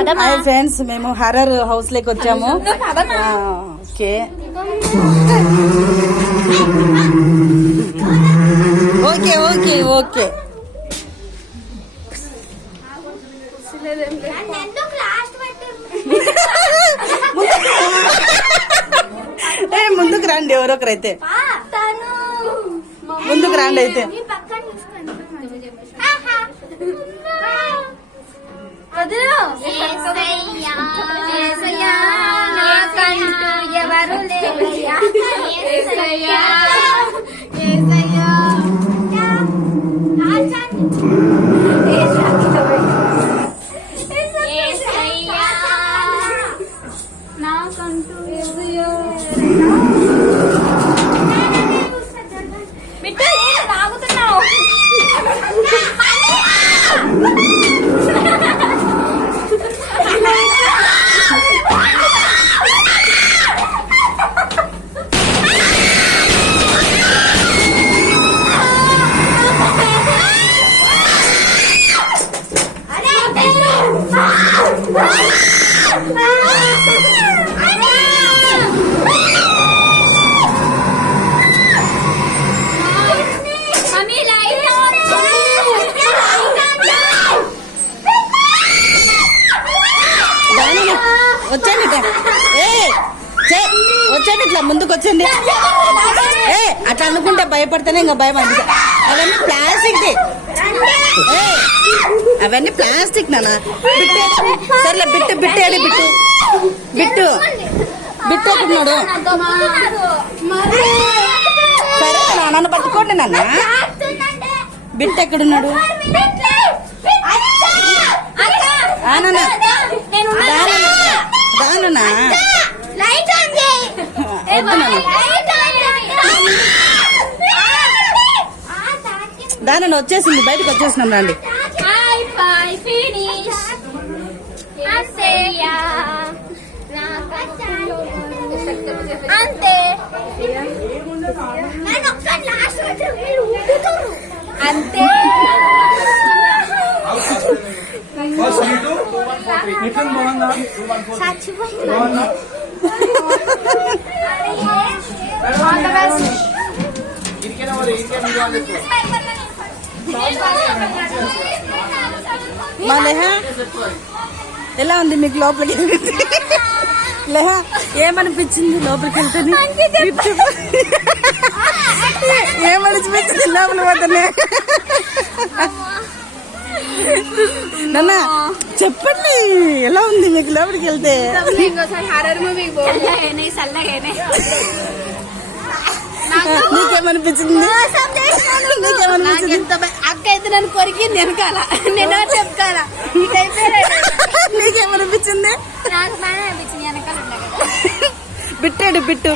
Hi friends, మేము horror house లోకి వచ్చాము. ఓకే ఓకే ఓకే ఓకే ముందుకు రండి, ఎవరొకరైతే ముందుకు రండి. అయితే వచ్చండి, వచ్చండి, ఇట్లా ముందుకు వచ్చండి. అట్లా అనుకుంటే భయపడితేనే ఇంకా భయం అనిపిస్తా. అవన్నీ ప్లాస్టిక్, అవన్నీ ప్లాస్టిక్ నాన్న. సర్లే, బిట్టు బిట్టేది, బిట్టు బిట్టు బిట్టు ఎక్కడున్నాడు? సరే నన్ను పట్టుకోండి నాన్న. బిట్టు ఎక్కడున్నాడు? దానా దాని వచ్చేసింది, బయటకు వచ్చేసినాం. రండి. అంతే మా లేహా ఎలా ఉంది మీకు లోపలికి వెళ్తే? లేహా ఏమనిపించింది లోపలికి వెళ్తే? ఏమనిపించింది లోపల పోతేనే? నాన్న చెప్పండి, ఎలా ఉంది మీకు లోపలికి వెళ్తే? నీకేమనిపించింది? అక్క అయితే నన్ను కొరికింది వెనకాల, నేను చెప్పుకాల. నీకేమనిపించింది? నాకు బాగా అనిపించింది వెనకాల. బిట్టాడు బిట్టు.